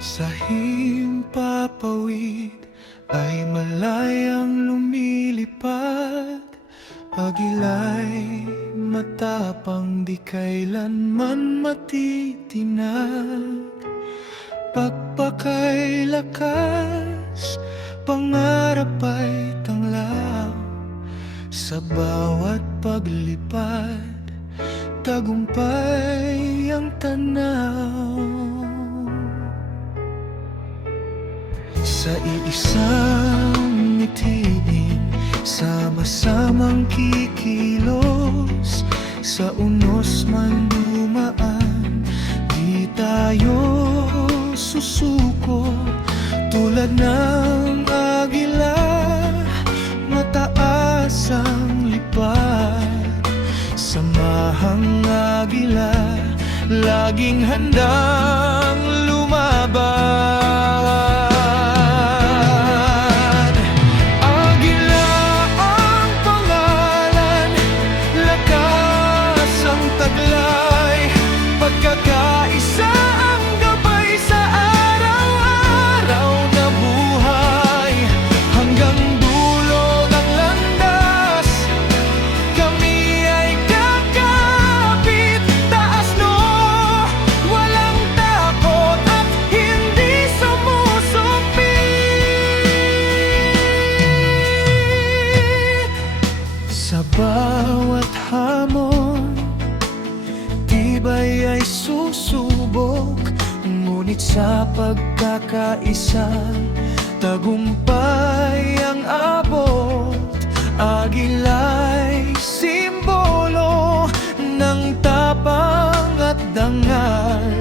Sa himpapawid ay malayang lumilipad. Agila'y matapang, di kailanman matitinag. Pagpakay lakas, pangarap ay tanglaw. Sa bawat paglipad, tagumpay ang tanaw. Sa iisang ngitiin, sama-samang kikilos. Sa unos man dumaan, di tayo susuko. Tulad ng agila, mataas ang lipad. Samahang agila, laging handang lumaban. Agila ang pangalan, lakas ang taglay. Pagkakaisa ang gabay sa araw-araw na buhay. Hanggang dulo ng landas, kami ay kakapit. Taas no, walang takot at hindi sumusupit. Sa bawat hamon, tibay ay susubok. Ngunit sa pagkakaisa, tagumpay ang abot. Agila'y simbolo ng tapang at dangal.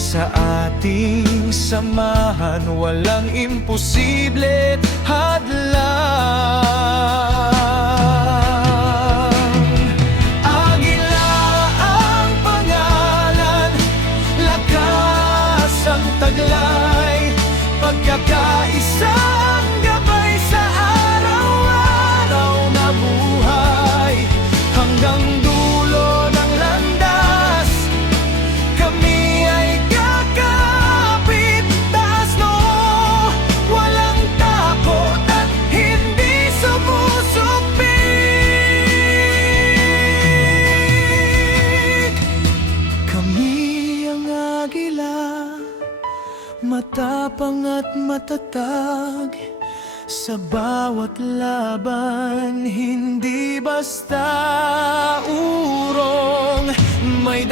Sa ating samahan, walang imposible hadlang. Agila ang pangalan, lakas ang taglay. Pagkakaisa ang gabay sa araw-araw na buhay. Hanggang dulo ng landas, kami ay kakapit. Taas no, walang takot at hindi sumusupit. Kami ang agila, matapang at matatag. Sa bawat laban, hindi basta urong. May